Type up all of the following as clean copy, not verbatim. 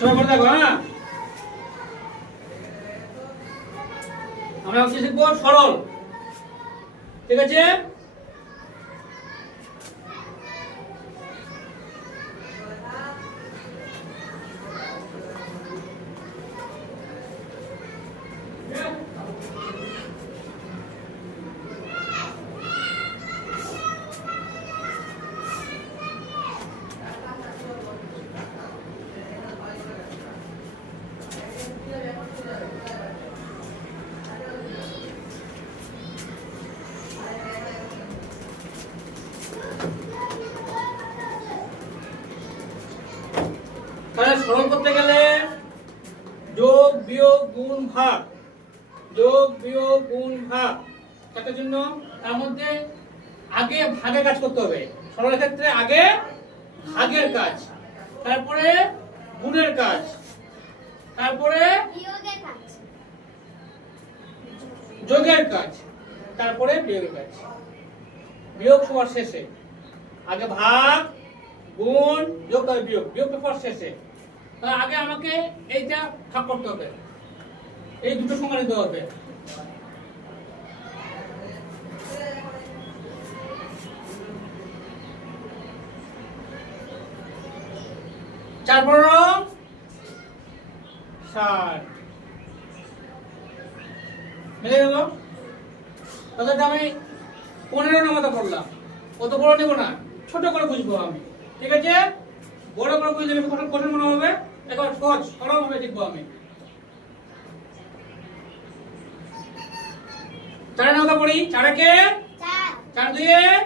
সবাই পড়ে দেখো। হ্যাঁ, আমরা হচ্ছে শিখবো সরল। ঠিক আছে, তাহলে সরল করতে গেলে যোগ বিয়োগ গুণ ভাগ, যোগ বিয়োগ গুণ ভাগ তার জন্য তার মধ্যে আগে ভাগের কাজ করতে হবে। সরলের ক্ষেত্রে আগে ভাগের কাজ, তারপরে গুণের কাজ, তারপরে যোগের কাজ, তারপরে বিয়োগের কাজ। বিয়োগ সবার শেষে, আগে ভাগ গুণ যোগ আর বিয়োগ, বিয়োগ সবার শেষে। তাহলে আগে আমাকে এইটা ভাগ করতে হবে, এই দুটো সংখ্যা নিতে হবে। চার 15 60 মিলে গেল। তাহলে আমি 15 নাম্বারটা পড়লাম, কত বড় নেব না, ছোট করে বুঝবো আমি। ঠিক আছে, বড় করে বুঝলে কঠিন মনে হবে, এখন সহজ সরল ভাবে লিখবো আমি। 4 নাম্বার পড়ি, 4 একে 4, 4 2 8,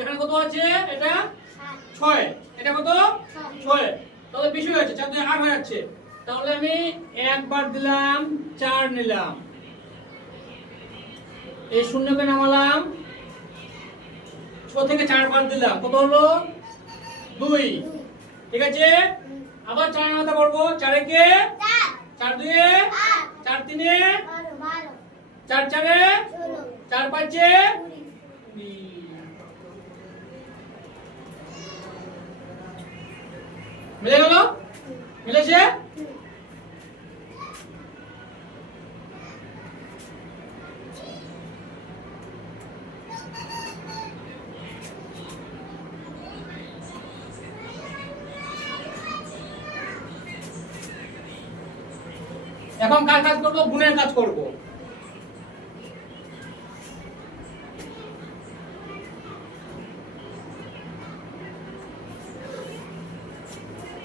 এখানে কত আছে, এটা 6, এটা কত 6, তাহলে বেশি হয়ে যাচ্ছে, 4 2 8 হয়ে যাচ্ছে। তাহলে আমি একবার দিলাম 4 নিলাম, এই শূন্যকে নামালাম, 6 থেকে 4 বাদ দিলাম, কত হলো 2। ঠিক আছে, আবার 4 নামাতে করবো, 4 একে 4 2 4 3 4 4 4 5 মিলে গেল, মিলেছে। এখন কার কাজ করবো, গুণের কাজ করবো।